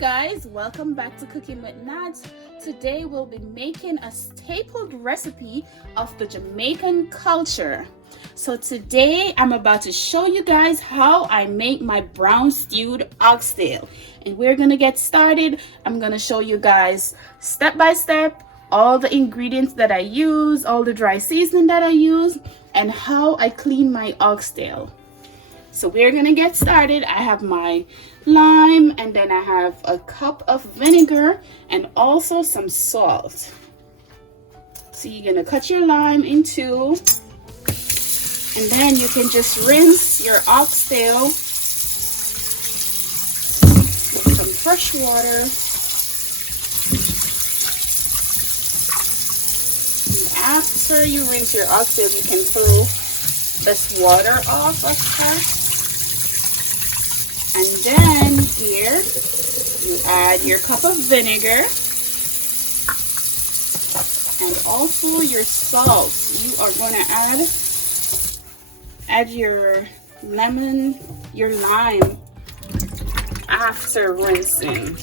Guys, welcome back to Cooking with Nads. Today we'll be making a stapled recipe of the Jamaican culture. So today I'm about to show you guys how I make my brown stewed oxtail. And we're gonna get started. I'm gonna show you guys step by step all the ingredients that I use, all the dry seasoning that I use, and how I clean my oxtail. So we're gonna get started. I have my lime, and then I have a cup of vinegar and also some salt. So you're gonna cut your lime in two, and then you can just rinse your oxtail with some fresh water. And after you rinse your oxtail, you can throw this water off of first. And then here you add your cup of vinegar and also your salt. You are going to add your lemon, your lime after rinsing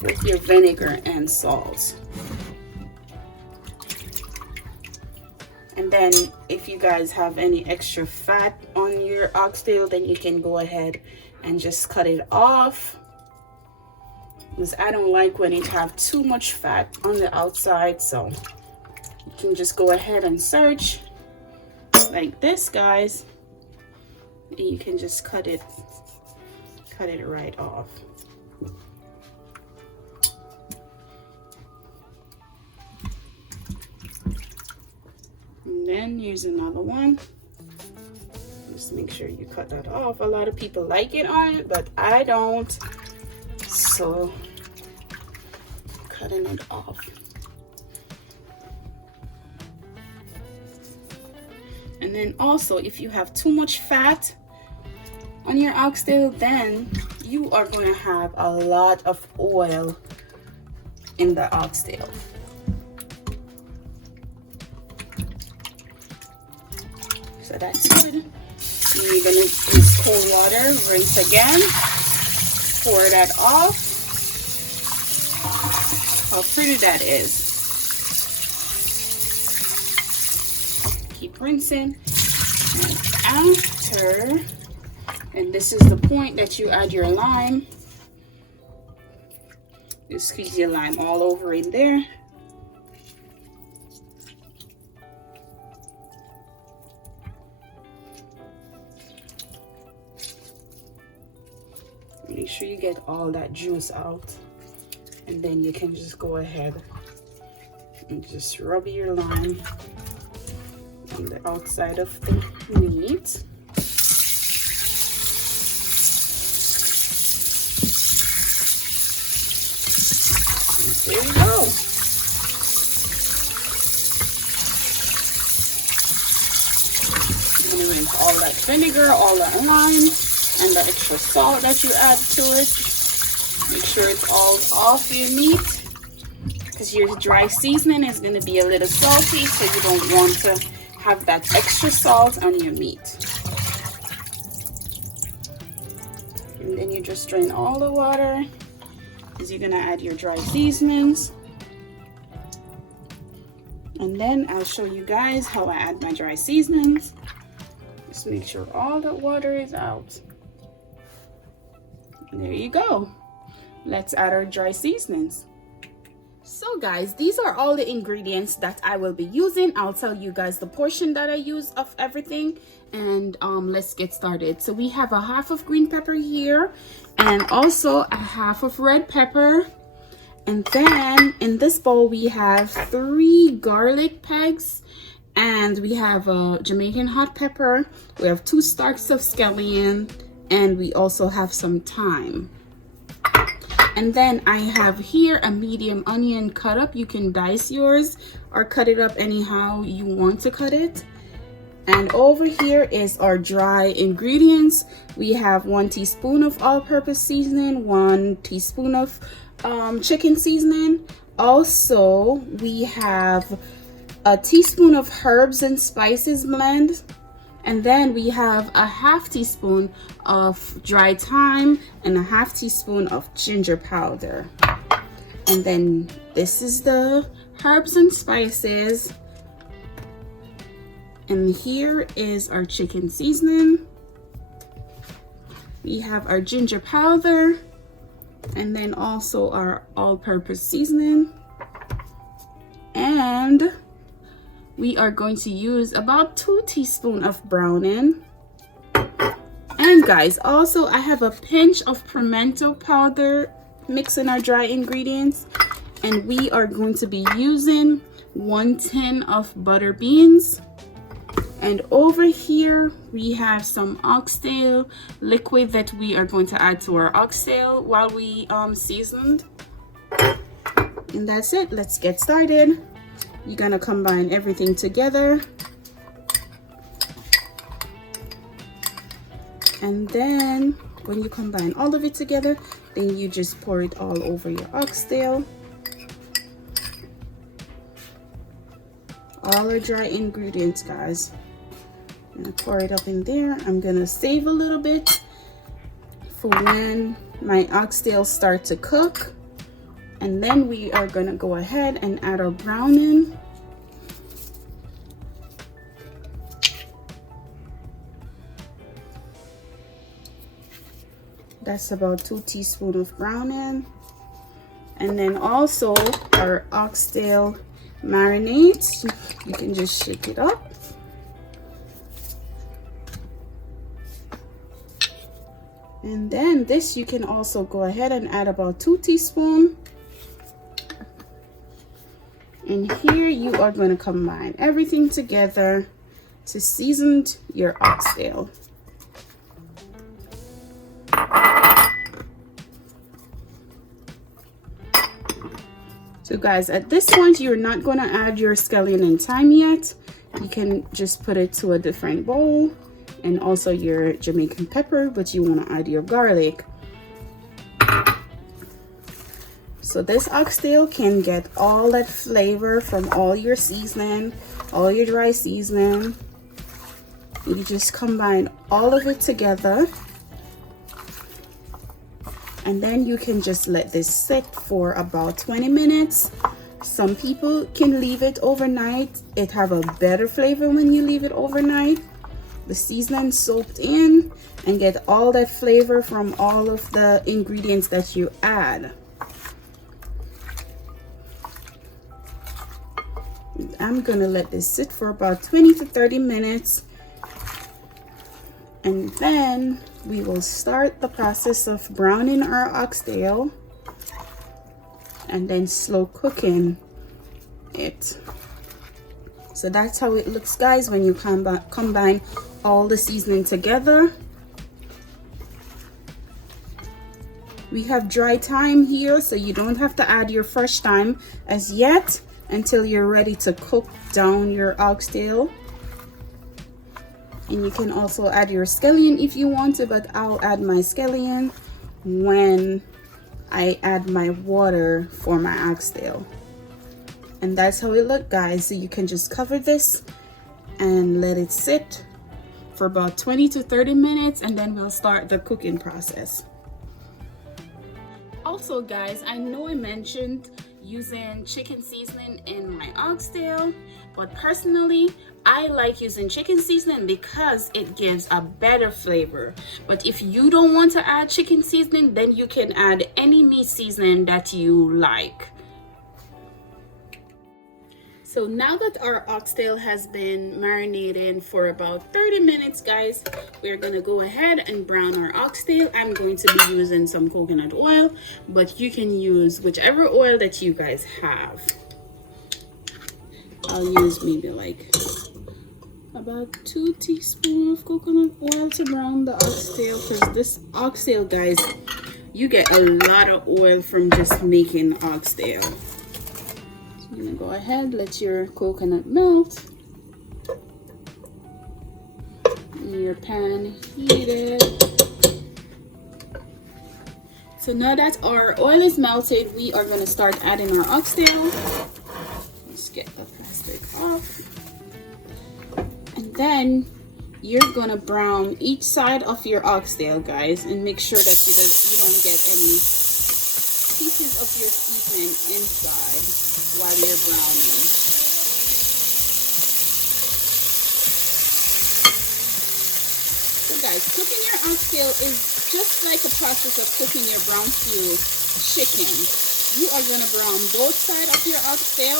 with your vinegar and salt. And then if you guys have any extra fat on your oxtail, then you can go ahead and just cut it off, because I don't like when it have too much fat on the outside. So you can just go ahead and search like this, guys, and you can just cut it right off. And then here's another one. Just make sure you cut that off. A lot of people like it on it, but I don't. So cutting it off. And then also, if you have too much fat on your oxtail, then you are going to have a lot of oil in the oxtail. So that's good. You're gonna use cold water, rinse again, pour that off. How pretty that is. Keep rinsing. And after, and this is the point that you add your lime. You squeeze your lime all over in there. Make sure you get all that juice out, and then you can just go ahead and just rub your lime on the outside of the meat. And there you go. I'm gonna rinse all that vinegar, all that lime, and the extra salt that you add to it. Make sure it's all off your meat, because your dry seasoning is going to be a little salty, so you don't want to have that extra salt on your meat. And then you just drain all the water, because you're going to add your dry seasonings. And then I'll show you guys how I add my dry seasonings. Just make sure all the water is out. There you go. Let's add our dry seasonings. So guys, these are all the ingredients that I will be using. I'll tell you guys the portion that I use of everything, and let's get started. So we have a half of green pepper here, and also a half of red pepper. And then in this bowl we have 3 garlic pegs And we have a Jamaican hot pepper. We have 2 stalks of scallion, and we also have some thyme. And then I have here a medium onion cut up. You can dice yours or cut it up anyhow you want to cut it. And over here is our dry ingredients. We have 1 teaspoon of all-purpose seasoning, 1 teaspoon of chicken seasoning. Also, we have a teaspoon of herbs and spices blend. And then we have a 1/2 teaspoon of dry thyme and a 1/2 teaspoon of ginger powder. And then this is the herbs and spices. And here is our chicken seasoning. We have our ginger powder, and then also our all-purpose seasoning. And we are going to use about 2 teaspoons of browning. And guys, also I have a pinch of pimento powder mixed in our dry ingredients. And we are going to be using 1 tin of butter beans. And over here we have some oxtail liquid that we are going to add to our oxtail while we seasoned. And that's it. Let's get started. You're gonna combine everything together. And then when you combine all of it together, then you just pour it all over your oxtail. All our dry ingredients, guys. I'm gonna pour it up in there. I'm gonna save a little bit for when my oxtail start to cook. And then we are gonna go ahead and add our browning. That's about 2 teaspoons of browning. And then also our oxtail marinade. You can just shake it up. And then this you can also go ahead and add about 2 teaspoons. And here you are going to combine everything together to season your oxtail. So guys, at this point you're not going to add your scallion and thyme yet. You can just put it to a different bowl, and also your Jamaican pepper, but you want to add your garlic. So this oxtail can get all that flavor from all your seasoning, all your dry seasoning. You just combine all of it together, and then you can just let this sit for about 20 minutes. Some people can leave it overnight. It have a better flavor when you leave it overnight. The seasoning soaked in and get all that flavor from all of the ingredients that you add. I'm gonna let this sit for about 20 to 30 minutes, and then we will start the process of browning our oxtail and then slow cooking it. So that's how it looks, guys, when you combine all the seasoning together. We have dry thyme here, so you don't have to add your fresh thyme as yet until you're ready to cook down your oxtail. And you can also add your scallion if you want to, but I'll add my scallion when I add my water for my oxtail. And that's how it look, guys. So you can just cover this and let it sit for about 20 to 30 minutes, and then we'll start the cooking process. Also, guys, I know I mentioned using chicken seasoning in my oxtail, but personally I like using chicken seasoning because it gives a better flavor. But if you don't want to add chicken seasoning, then you can add any meat seasoning that you like. So now that our oxtail has been marinating for about 30 minutes, guys, we're gonna go ahead and brown our oxtail. I'm going to be using some coconut oil, but you can use whichever oil that you guys have. I'll use maybe like about 2 teaspoons of coconut oil to brown the oxtail, because this oxtail, guys, you get a lot of oil from just making oxtail. So you're gonna go ahead, let your coconut melt. Your pan heated. So now that our oil is melted, we are going to start adding our oxtail. Let's get the plastic off. And then you're going to brown each side of your oxtail, guys, and make sure that you don't get any pieces of your seasoning inside while you're browning. Guys, cooking your oxtail is just like a process of cooking your brown stew chicken. You are going to brown both sides of your oxtail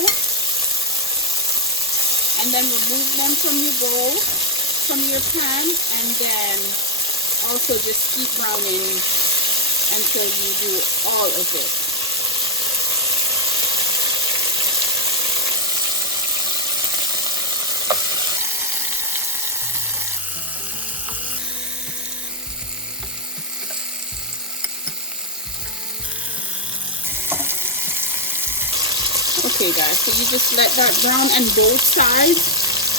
and then remove them from your bowl, from your pan, and then also just keep browning until you do all of it. Okay guys, so you just let that brown on both sides,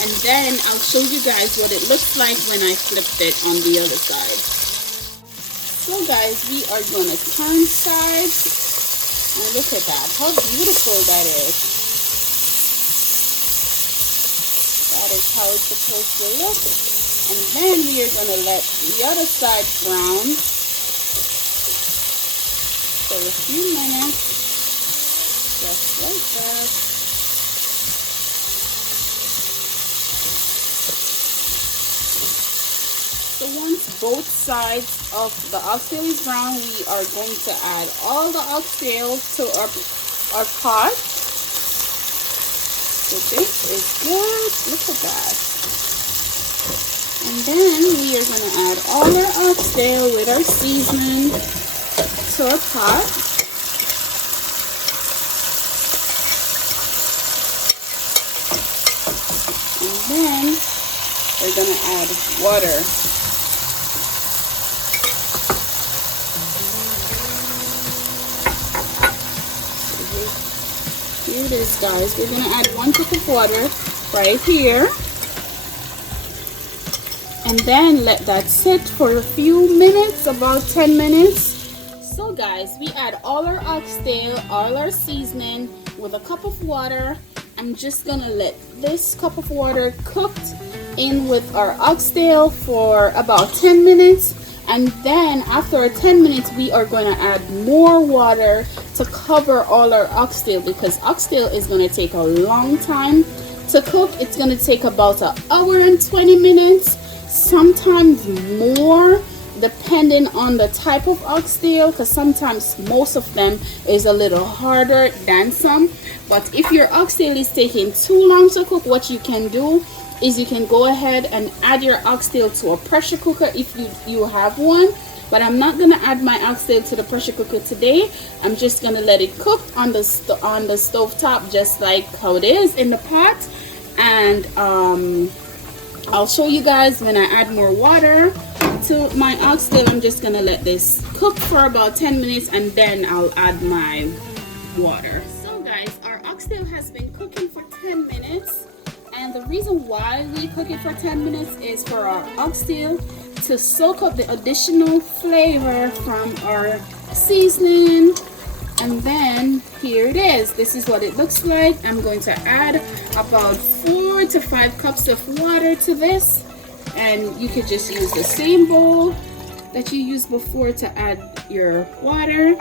and then I'll show you guys what it looks like when I flipped it on the other side. So guys, we are gonna turn sides, and look at that, how beautiful that is. That is how it's supposed to look. And then we are gonna let the other side brown for a few minutes. Just like that. So once both sides of the oxtail is brown, we are going to add all the oxtail to our pot. So this is good. Look at that. And then we are going to add all our oxtail with our seasoning to our pot. And then we're going to add water. So here it is, guys. We're going to add 1 cup of water right here. And then let that sit for a few minutes, about 10 minutes. So guys, we add all our oxtail, all our seasoning with a cup of water. I'm just gonna let this cup of water cooked in with our oxtail for about 10 minutes, and then after 10 minutes we are going to add more water to cover all our oxtail, because oxtail is going to take a long time to cook. It's going to take about an hour and 20 minutes, sometimes more, depending on the type of oxtail, because sometimes most of them is a little harder than some. But if your oxtail is taking too long to cook, what you can do is you can go ahead and add your oxtail to a pressure cooker if you have one. But I'm not going to add my oxtail to the pressure cooker today. I'm just going to let it cook on the stove top, just like how it is in the pot. And I'll show you guys when I add more water to my oxtail. I'm just going to let this cook for about 10 minutes, and then I'll add my water. So guys, our oxtail has been cooking for 10 minutes. And the reason why we cook it for 10 minutes is for our oxtail to soak up the additional flavor from our seasoning. And then here it is. This is what it looks like. I'm going to add about 4 to 5 cups of water to this. And you could just use the same bowl that you used before to add your water.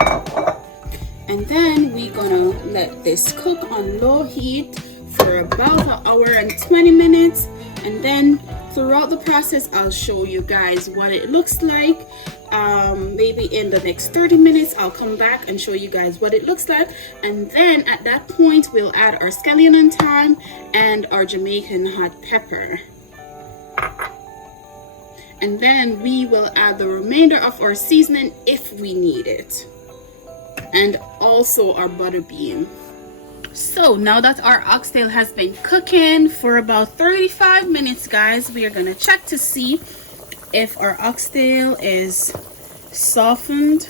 And then we're gonna let this cook on low heat for about an hour and 20 minutes. And then throughout the process, I'll show you guys what it looks like. Maybe in the next 30 minutes, I'll come back and show you guys what it looks like. And then at that point, we'll add our scallion and thyme and our Jamaican hot pepper. And then we will add the remainder of our seasoning if we need it. And also our butter bean. So now that our oxtail has been cooking for about 35 minutes, guys, we are gonna check to see if our oxtail is softened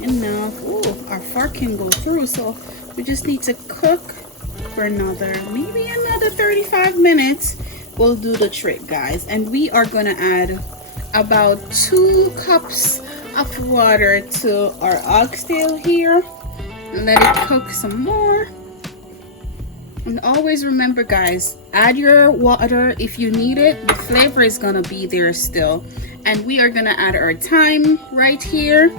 enough. Ooh, our fork can go through, so we just need to cook for maybe another 35 minutes. Will do the trick, guys. And we are gonna add about 2 cups of water to our oxtail here and let it cook some more. And always remember, guys, add your water if you need it. The flavor is gonna be there still. And we are gonna add our thyme right here,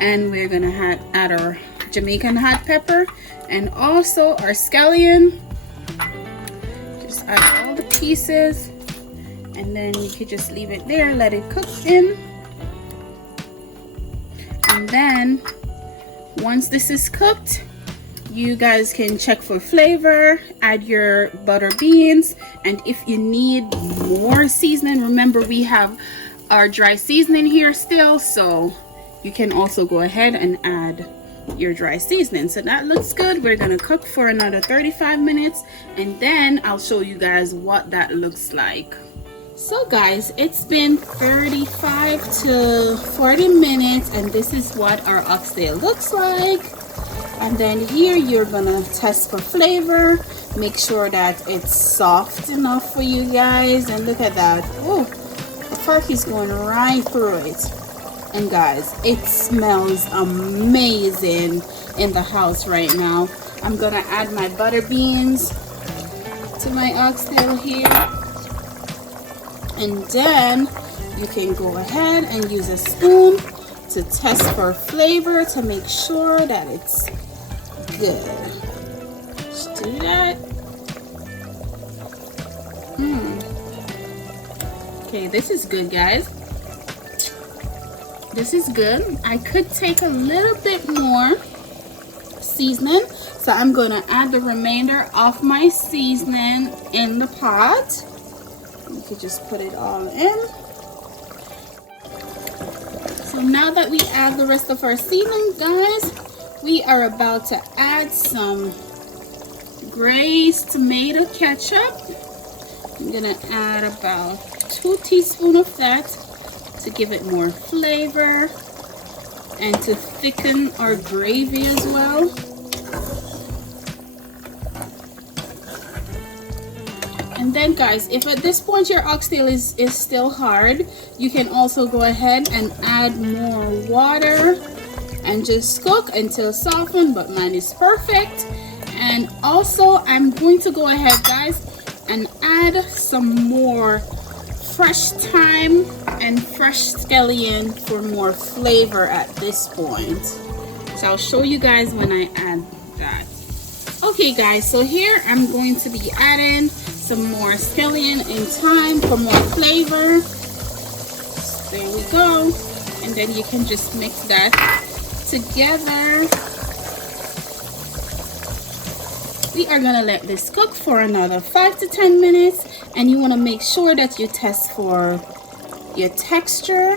and we're gonna add our Jamaican hot pepper and also our scallion. Just add all the pieces, and then you could just leave it there, let it cook in. And then once this is cooked, you guys can check for flavor, add your butter beans, and if you need more seasoning, remember we have our dry seasoning here still, so you can also go ahead and add your dry seasoning. So that looks good. We're gonna cook for another 35 minutes, and then I'll show you guys what that looks like. So guys, it's been 35 to 40 minutes, and this is what our oxtail looks like. And then here you're gonna test for flavor, make sure that it's soft enough for you guys. And look at that. Oh, the fork is going right through it. And guys, it smells amazing in the house right now. I'm gonna add my butter beans to my oxtail here, and then you can go ahead and use a spoon to test for flavor to make sure that it's good. Just do that. Okay, this is good, guys. This is good. I could take a little bit more seasoning, so I'm gonna add the remainder of my seasoning in the pot. You could just put it all in. So now that we add the rest of our seasoning, guys, we are about to add some Gray's tomato ketchup. I'm gonna add about 2 teaspoons of that to give it more flavor and to thicken our gravy as well. And then guys, if at this point your oxtail is still hard, you can also go ahead and add more water and just cook until softened, but mine is perfect. And also I'm going to go ahead, guys, and add some more fresh thyme and fresh scallion for more flavor at this point. So I'll show you guys when I add that. Okay guys, so here I'm going to be adding some more scallion and thyme for more flavor. So there we go. And then you can just mix that together. We are gonna let this cook for another 5 to 10 minutes, and you want to make sure that you test for your texture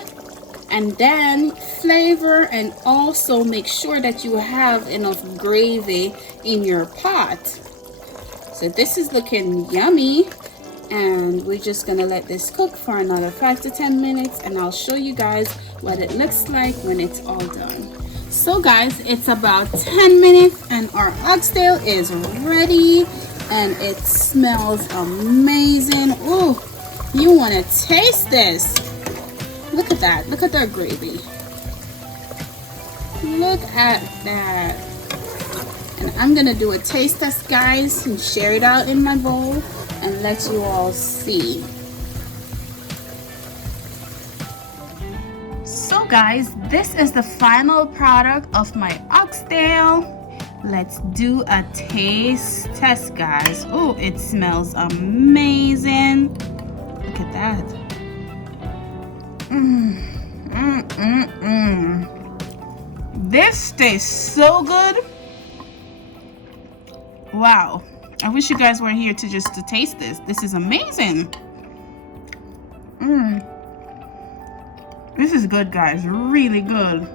and then flavor, and also make sure that you have enough gravy in your pot. So this is looking yummy, and we're just gonna let this cook for another 5 to 10 minutes, and I'll show you guys what it looks like when it's all done. So guys, it's about 10 minutes and our oxtail is ready, and it smells amazing. Oh, you want to taste this. Look at that. Look at that gravy. Look at that. And I'm gonna do a taste test, guys, and share it out in my bowl and let you all see. So guys, this is the final product of my oxtail. Let's do a taste test, guys. Oh, it smells amazing. Look at that. This tastes so good. Wow. I wish you guys were here to taste this. This is amazing. This is good, guys. Really good.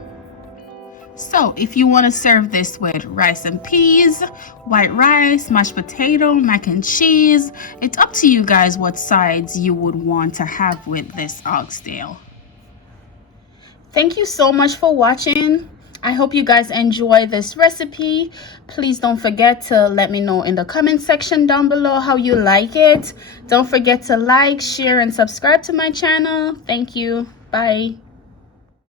So if you want to serve this with rice and peas, white rice, mashed potato, mac and cheese, it's up to you guys what sides you would want to have with this oxtail. Thank you so much for watching. I hope you guys enjoy this recipe. Please don't forget to let me know in the comment section down below how you like it. Don't forget to like, share, and subscribe to my channel. Thank you. Bye.